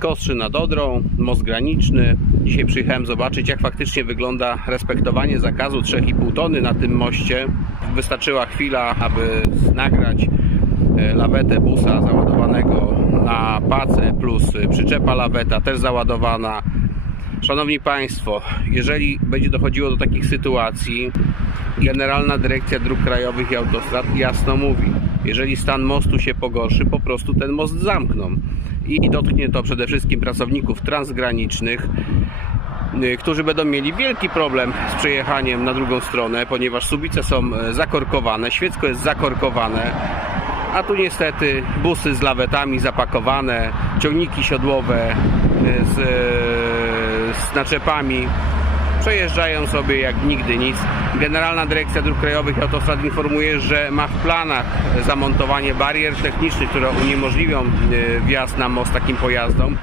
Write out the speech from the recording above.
Kostrzy nad Odrą, most graniczny. Dzisiaj przyjechałem zobaczyć, jak faktycznie wygląda respektowanie zakazu 3,5 tony na tym moście. Wystarczyła chwila, aby nagrać e, lawetę busa załadowanego na pacę, plus przyczepa laweta też załadowana. Szanowni Państwo, jeżeli będzie dochodziło do takich sytuacji, Generalna Dyrekcja Dróg Krajowych i Autostrad jasno mówi, jeżeli stan mostu się pogorszy, po prostu ten most zamkną. I dotknie to przede wszystkim pracowników transgranicznych, y, którzy będą mieli wielki problem z przejechaniem na drugą stronę, ponieważ subice są e, zakorkowane, świecko jest zakorkowane, a tu niestety busy z lawetami zapakowane, ciągniki siodłowe y, z, e, z naczepami przejeżdżają sobie jak nigdy nic. Generalna Dyrekcja Dróg Krajowych i Autostrad informuje, że ma w planach zamontowanie barier technicznych, które uniemożliwią y, wjazd na most takim pojazdom.